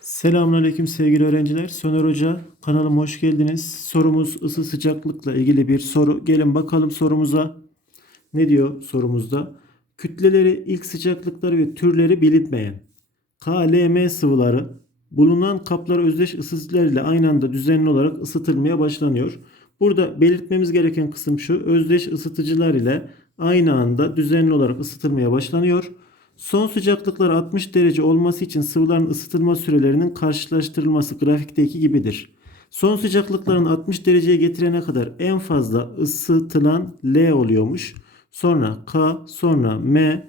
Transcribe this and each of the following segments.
Selamünaleyküm sevgili öğrenciler. Soner Hoca kanalıma hoş geldiniz. Sorumuz ısı sıcaklıkla ilgili bir soru. Gelin bakalım sorumuza. Ne diyor sorumuzda? Kütleleri, ilk sıcaklıkları ve türleri bilinmeyen KLM sıvıları bulunan kaplar özdeş ısıtıcılar ile aynı anda düzenli olarak ısıtılmaya başlanıyor. Burada belirtmemiz gereken kısım şu. Özdeş ısıtıcılar ile aynı anda düzenli olarak ısıtılmaya başlanıyor. Son sıcaklıklar 60 derece olması için sıvıların ısıtılma sürelerinin karşılaştırılması grafikteki gibidir. Son sıcaklıkların 60 dereceye getirene kadar en fazla ısıtılan L oluyormuş. Sonra K, sonra M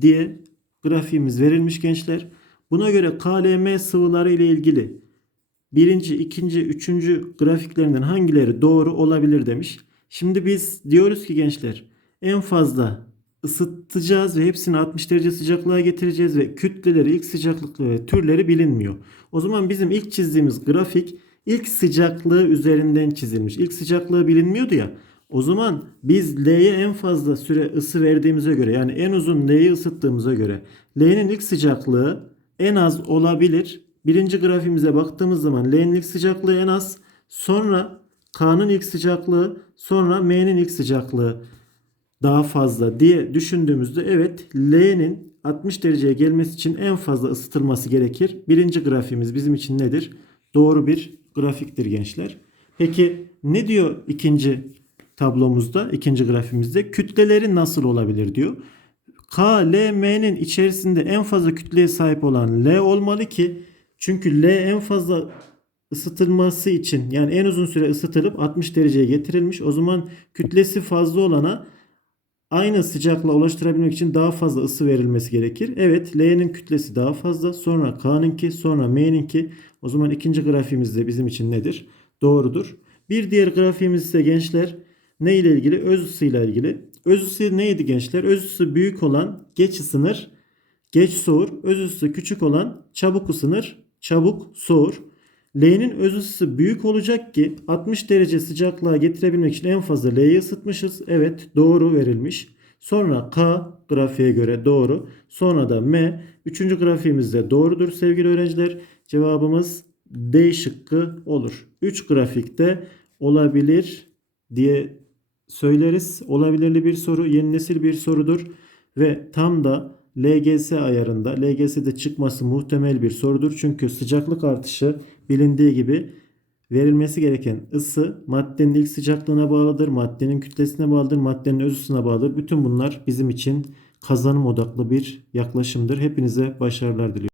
diye grafiğimiz verilmiş gençler. Buna göre KLM sıvıları ile ilgili birinci, ikinci, üçüncü grafiklerinden hangileri doğru olabilir demiş. Şimdi biz diyoruz ki gençler en fazla ısıtacağız ve hepsini 60 derece sıcaklığa getireceğiz ve kütleleri, ilk sıcaklıkları ve türleri bilinmiyor. O zaman bizim ilk çizdiğimiz grafik ilk sıcaklığı üzerinden çizilmiş. İlk sıcaklığı bilinmiyordu ya. O zaman biz L'ye en fazla süre ısı verdiğimize göre yani en uzun L'yi ısıttığımıza göre L'nin ilk sıcaklığı en az olabilir. Birinci grafiğimize baktığımız zaman L'nin ilk sıcaklığı en az. Sonra K'nın ilk sıcaklığı, sonra M'nin ilk sıcaklığı daha fazla diye düşündüğümüzde evet L'nin 60 dereceye gelmesi için en fazla ısıtılması gerekir. Birinci grafiğimiz bizim için nedir? Doğru bir grafiktir gençler. Peki ne diyor ikinci tablomuzda, ikinci grafimizde? Kütleleri nasıl olabilir diyor. K, L, M'nin içerisinde en fazla kütleye sahip olan L olmalı ki çünkü L en fazla ısıtılması için yani en uzun süre ısıtılıp 60 dereceye getirilmiş. O zaman kütlesi fazla olana aynı sıcaklığa ulaştırabilmek için daha fazla ısı verilmesi gerekir. Evet L'nin kütlesi daha fazla. Sonra K'nınki sonra M'ninki. O zaman ikinci grafiğimiz de bizim için nedir? Doğrudur. Bir diğer grafiğimiz ise gençler ne ile ilgili? Öz ısı ile ilgili. Öz ısı neydi gençler? Öz ısı büyük olan geç ısınır, geç soğur. Öz ısı küçük olan çabuk ısınır, çabuk soğur. L'nin öz ısısı büyük olacak ki 60 derece sıcaklığa getirebilmek için en fazla L'yi ısıtmışız. Evet doğru verilmiş. Sonra K grafiğe göre doğru. Sonra da M. Üçüncü grafiğimiz de doğrudur sevgili öğrenciler. Cevabımız D şıkkı olur. 3 grafikte olabilir diye söyleriz. Olabilirli bir soru, yeni nesil bir sorudur ve tam da LGS ayarında, LGS'de çıkması muhtemel bir sorudur. Çünkü sıcaklık artışı bilindiği gibi verilmesi gereken ısı maddenin ilk sıcaklığına bağlıdır, maddenin kütlesine bağlıdır, maddenin öz ısısına bağlıdır. Bütün bunlar bizim için kazanım odaklı bir yaklaşımdır. Hepinize başarılar diliyorum.